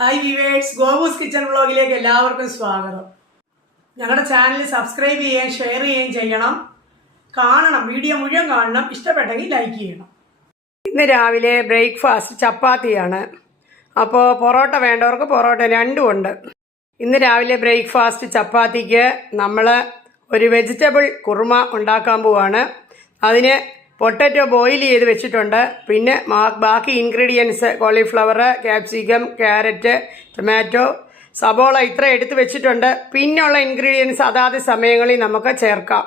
Hi viewers, ഗോബൂസ് kitchen വ്ളോഗിലേക്ക് എല്ലാവർക്കും സ്വാഗതം. ഞങ്ങളുടെ ചാനൽ സബ്സ്ക്രൈബ് ചെയ്യുകയും ഷെയർ ചെയ്യുകയും ചെയ്യണം. കാണണം, വീഡിയോ മുഴുവൻ കാണണം. ഇഷ്ടപ്പെട്ടെങ്കിൽ ലൈക്ക് ചെയ്യണം. ഇന്ന് രാവിലെ ബ്രേക്ക്ഫാസ്റ്റ് ചപ്പാത്തിയാണ്. അപ്പോൾ പൊറോട്ട വേണ്ടവർക്ക് പൊറോട്ട രണ്ടും ഉണ്ട്. ഇന്ന് രാവിലെ ബ്രേക്ക്ഫാസ്റ്റ് ചപ്പാത്തിക്ക് നമ്മൾ ഒരു വെജിറ്റബിൾ കുറുമ ഉണ്ടാക്കാൻ പോവാണ്. അതിന് പൊട്ടറ്റോ ബോയിൽ ചെയ്ത് വെച്ചിട്ടുണ്ട്. പിന്നെ ബാക്കി ingredients cauliflower, capsicum, carrot, tomato, സബോള ഇത്ര എടുത്ത് വെച്ചിട്ടുണ്ട്. പിന്നെയുള്ള ഇൻഗ്രീഡിയൻസ് അതാത് സമയങ്ങളിൽ നമുക്ക് ചേർക്കാം.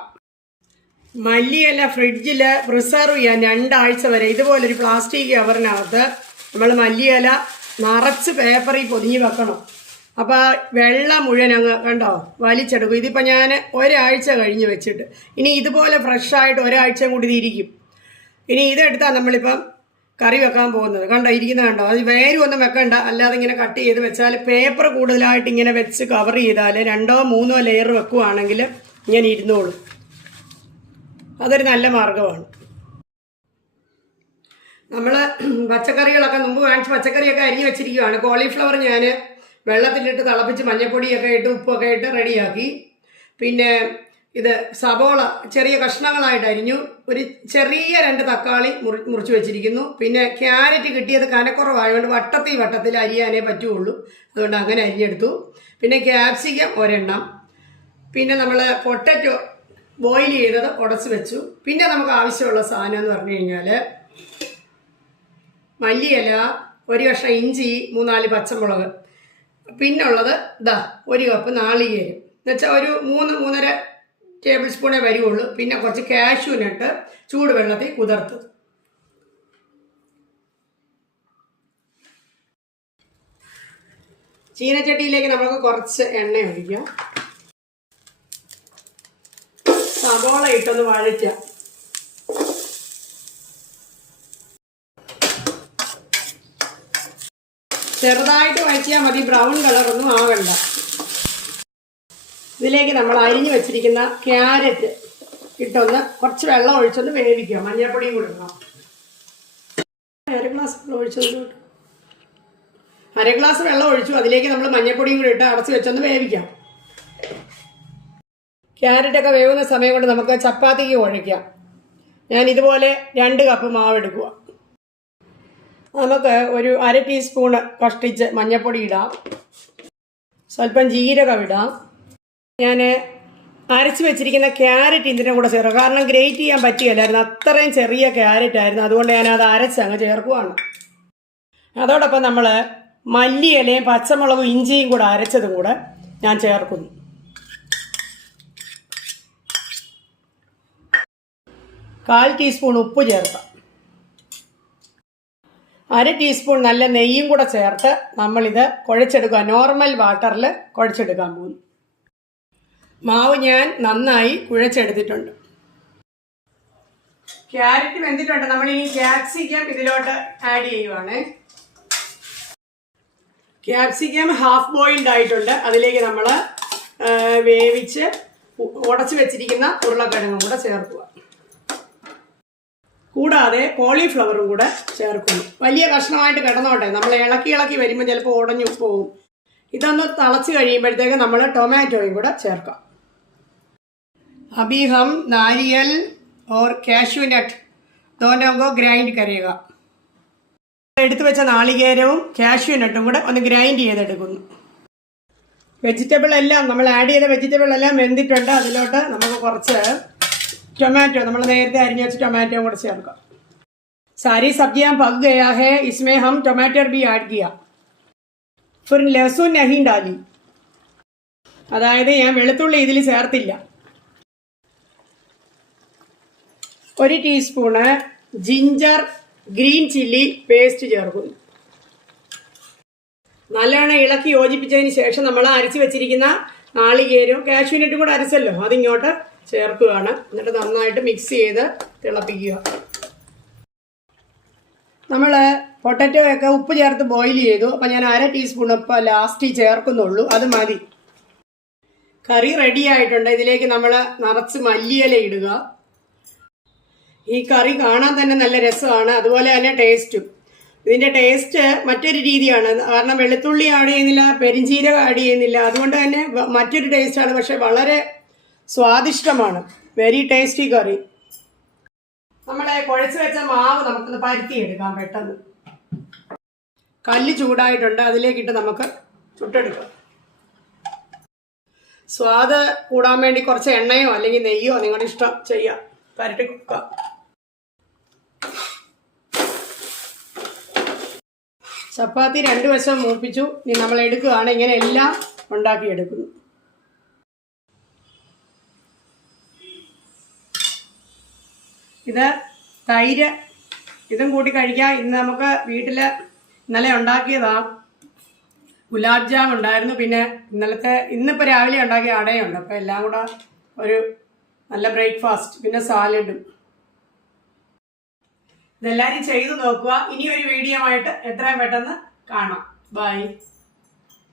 മല്ലിയില ഫ്രിഡ്ജിൽ പ്രിസർവ് ചെയ്യാൻ 2 ആഴ്ച വരെ ഇതുപോലൊരു പ്ലാസ്റ്റിക് കവറിനകത്ത് നമ്മൾ മല്ലിയില നിറച്ച് പേപ്പറിൽ പൊതിഞ്ഞ് വെക്കണം. അപ്പോൾ വെള്ളം മുഴുവൻ അങ്ങ് കണ്ടോ വലിച്ചെടുക്കും. ഇതിപ്പോൾ ഞാൻ ഒരാഴ്ച കഴിഞ്ഞ് വെച്ചിട്ട് ഇനി ഇതുപോലെ ഫ്രഷായിട്ട് ഒരാഴ്ചയും കൂടി ഇതിരിക്കും. ഇനി ഇതെടുത്താൽ നമ്മളിപ്പം കറി വെക്കാൻ പോകുന്നത്. കണ്ടോ ഇരിക്കുന്നത് കണ്ടോ. അത് വേരൊന്നും വെക്കണ്ട, അല്ലാതെ ഇങ്ങനെ കട്ട് ചെയ്ത് വെച്ചാൽ പേപ്പർ കൂടുതലായിട്ട് ഇങ്ങനെ വെച്ച് കവർ ചെയ്താൽ 2 or 3 ലെയർ വെക്കുകയാണെങ്കിൽ ഇങ്ങനെ ഇരുന്നോളും. അതൊരു നല്ല മാർഗമാണ്. നമ്മൾ പച്ചക്കറികളൊക്കെ മുമ്പ് വാങ്ങിച്ച് പച്ചക്കറിയൊക്കെ അരിഞ്ഞ് വെച്ചിരിക്കുകയാണ്. കോളിഫ്ലവർ ഞാൻ വെള്ളത്തിലിട്ട് തിളപ്പിച്ച് മഞ്ഞൾപ്പൊടിയൊക്കെ ഇട്ട് ഉപ്പൊക്കെ ഇട്ട് റെഡിയാക്കി. പിന്നെ ഇത് സബോള ചെറിയ കഷ്ണങ്ങളായിട്ട് അരിഞ്ഞു. ഒരു ചെറിയ 2 തക്കാളി മുറിച്ച് വെച്ചിരിക്കുന്നു. പിന്നെ ക്യാരറ്റ് കിട്ടിയത് കനക്കുറവായതുകൊണ്ട് വട്ടത്തിൽ അരിയാനേ പറ്റുള്ളൂ, അതുകൊണ്ട് അങ്ങനെ അരിഞ്ഞെടുത്തു. പിന്നെ ക്യാപ്സിക്കം ഒരെണ്ണം. പിന്നെ നമ്മൾ പൊട്ടറ്റോ ബോയിൽ ചെയ്തത് ഉടച്ച് വെച്ചു. പിന്നെ നമുക്ക് ആവശ്യമുള്ള സാധനം എന്ന് പറഞ്ഞു കഴിഞ്ഞാൽ മല്ലിയില, 1 കഷ്ണം ഇഞ്ചി, 3-4 പച്ചമുളക്. പിന്നുള്ളത് 1 കപ്പ് നാളികേരം എന്നുവെച്ചാൽ ഒരു 3-3.5 ടേബിൾ സ്പൂണേ വരുള്ളൂ. പിന്നെ കുറച്ച് കാഷ്യൂനട്ട് ചൂടുവെള്ളത്തിൽ കുതിർത്ത്. ചീനച്ചട്ടിയിലേക്ക് നമുക്ക് കുറച്ച് എണ്ണ ഒഴിക്കാം. സബോള ഇട്ടൊന്ന് വഴറ്റാം. ചെറുതായിട്ട് വഴറ്റിയാൽ മതി, ബ്രൗൺ കളറൊന്നും ആകണ്ട. ഇതിലേക്ക് നമ്മൾ അരിഞ്ഞു വെച്ചിരിക്കുന്ന ക്യാരറ്റ് ഇട്ടൊന്ന് കുറച്ച് വെള്ളം ഒഴിച്ചൊന്ന് വേവിക്കുക. മഞ്ഞൾപ്പൊടിയും കൂടി ഇടണം. 1 ഗ്ലാസ് വെള്ളം ഒഴിച്ചതിലോട്ട് 1 ഗ്ലാസ് വെള്ളം ഒഴിച്ചു. അതിലേക്ക് നമ്മൾ മഞ്ഞൾപ്പൊടിയും കൂടി ഇട്ട് അടച്ച് വെച്ചൊന്ന് വേവിക്കാം. ക്യാരറ്റൊക്കെ വേവുന്ന സമയം കൊണ്ട് നമുക്ക് ചപ്പാത്തിക്ക് കുഴയ്ക്കാം. ഞാൻ ഇതുപോലെ 2 കപ്പ് മാവ് എടുക്കുക. നമുക്ക് ഒരു 1/2 ടീസ്പൂണ് കഷ്ടിച്ച് മഞ്ഞൾപ്പൊടി ഇടാം. സ്വല്പം ജീരകം ഇടാം. ഞാൻ അരച്ച് വെച്ചിരിക്കുന്ന ക്യാരറ്റ് ഇതിൻ്റെ കൂടെ ചേർക്കുക. കാരണം ഗ്രേറ്റ് ചെയ്യാൻ പറ്റുകയില്ലായിരുന്നു, അത്രയും ചെറിയ ക്യാരറ്റ് ആയിരുന്നു. അതുകൊണ്ട് ഞാനത് അരച്ചങ്ങ് ചേർക്കുവാണ്. അതോടൊപ്പം നമ്മൾ മല്ലിയിലയും പച്ചമുളകും ഇഞ്ചിയും കൂടെ അരച്ചതും കൂടെ ഞാൻ ചേർക്കുന്നു. കാൽ ടീസ്പൂൺ ഉപ്പ് ചേർക്കാം. 1/2 ടീസ്പൂൺ നല്ല നെയ്യും കൂടെ ചേർത്ത് നമ്മളിത് കുഴച്ചെടുക്കുക. നോർമൽ വാട്ടറിൽ കുഴച്ചെടുക്കാൻ പോകുന്നു. മാവ് ഞാൻ നന്നായി കുഴച്ചെടുത്തിട്ടുണ്ട്. ക്യാരറ്റ് വെന്തിട്ടുണ്ട്. നമ്മളിനി ക്യാപ്സിക്കം ഇതിലോട്ട് ആഡ് ചെയ്യുവാണ്. ക്യാപ്സിക്കം ഹാഫ് ബോയിൽഡ് ആയിട്ടുണ്ട്. അതിലേക്ക് നമ്മൾ വേവിച്ച് ഉടച്ച് വെച്ചിരിക്കുന്ന ഉരുളക്കിഴങ്ങും കൂടെ ചേർക്കുക. കൂടാതെ കോളിഫ്ലവറും കൂടെ ചേർക്കുന്നു. വലിയ കഷ്ണമായിട്ട് കിടന്നോട്ടെ, നമ്മൾ ഇളക്കി വരുമ്പോൾ ചിലപ്പോൾ ഉടഞ്ഞു പോകും. ഇതൊന്ന് തിളച്ച് കഴിയുമ്പോഴത്തേക്ക് നമ്മൾ ടൊമാറ്റോയും കൂടെ ചേർക്കാം. अभी हम नारियल और कैश्यू नट दोनों को ग्राइंड करेगा. എടുത്തു വെച്ച നാളികേരവും കാഷ്യൂ നട്ടും കൂടെ ഒന്ന് ഗ്രൈൻഡ് ചെയ്തെടുക്കുന്നു. വെജിറ്റബിൾ എല്ലാം നമ്മൾ ആഡ് ചെയ്ത വെജിറ്റബിൾ എല്ലാം വെന്തിട്ടുണ്ട്. അതിലോട്ട് നമുക്ക് കുറച്ച് टोमेटो നമ്മൾ നേരത്തെ അരിഞ്ഞു വെച്ച ടൊമാറ്റോ കൂടെ ചേർക്കാം. सारी सब्जियां पक गया है, इसमें हम टमाटर भी ऐड किया. फिर लहसुन नहीं डाली, അതായത് ഞാൻ വെളുത്തുള്ളി ഇതിൽ ചേർത്തില്ല. 1 teaspoon ginger green chilli paste ചേർക്കുന്നു. നല്ലോണം ഇളക്കി യോജിപ്പിച്ചതിന് ശേഷം നമ്മൾ അരച്ച് വെച്ചിരിക്കുന്ന നാളികേരവും കാഷ്യൂനട്ടും കൂടെ അരച്ചല്ലോ, അതിങ്ങോട്ട് ചേർക്കുകയാണ്. എന്നിട്ട് നന്നായിട്ട് മിക്സ് ചെയ്ത് തിളപ്പിക്കുക. നമ്മൾ പൊട്ടറ്റോ ഒക്കെ ഉപ്പ് ചേർത്ത് ബോയിൽ ചെയ്തു. അപ്പം ഞാൻ 1/2 ടീസ്പൂൺ ഉപ്പ് ലാസ്റ്റ് ചേർക്കുന്നുള്ളൂ, അത് മതി. കറി റെഡി ആയിട്ടുണ്ട്. ഇതിലേക്ക് നമ്മൾ നിറച്ച് മല്ലിയില ഇടുക. ഈ കറി കാണാൻ തന്നെ നല്ല രസമാണ്, അതുപോലെ തന്നെ ടേസ്റ്റും. ഇതിൻ്റെ ടേസ്റ്റ് മറ്റൊരു രീതിയാണ്. കാരണം വെളുത്തുള്ളി ആഡ് ചെയ്യുന്നില്ല, പെരിഞ്ചീരകം ആഡ് ചെയ്യുന്നില്ല. അതുകൊണ്ട് തന്നെ മറ്റൊരു ടേസ്റ്റാണ്. പക്ഷെ വളരെ സ്വാദിഷ്ടമാണ്. വെരി ടേസ്റ്റി കറി. നമ്മളെ കുഴച്ച് വെച്ച മാവ് നമുക്കൊന്ന് പരത്തിയെടുക്കാം പെട്ടെന്ന്. കല്ല് ചൂടായിട്ടുണ്ട്, അതിലേക്കിട്ട് നമുക്ക് ചുട്ടെടുക്കാം. സ്വാദ് കൂടാൻ വേണ്ടി കുറച്ച് എണ്ണയോ അല്ലെങ്കിൽ നെയ്യോ നിങ്ങളുടെ ഇഷ്ടം ചെയ്യാം. പരട്ടി കൊടുക്കാം. ചപ്പാത്തി 2 വശം മൂപ്പിച്ചു. ഇനി നമ്മൾ എടുക്കുകയാണ്. ഇങ്ങനെ എല്ലാം ഉണ്ടാക്കിയെടുക്കുന്നു. ഇത് തൈര്, ഇതും കൂട്ടി കഴിക്കാം. ഇന്ന് നമുക്ക് വീട്ടിൽ ഇന്നലെ ഉണ്ടാക്കിയതാ. ഗുലാബ് ജാം ഉണ്ടായിരുന്നു. പിന്നെ ഇന്നിപ്പോൾ രാവിലെ ഉണ്ടാക്കിയ അടയുണ്ട്. അപ്പോൾ എല്ലാം കൂടെ ഒരു നല്ല ബ്രേക്ക്ഫാസ്റ്റ്. പിന്നെ സാലഡും. ഇതെല്ലാവരും ചെയ്തു നോക്കുക. ഇനി ഒരു വീഡിയോ ആയിട്ട് എത്രയും പെട്ടെന്ന് കാണാം. ബൈ.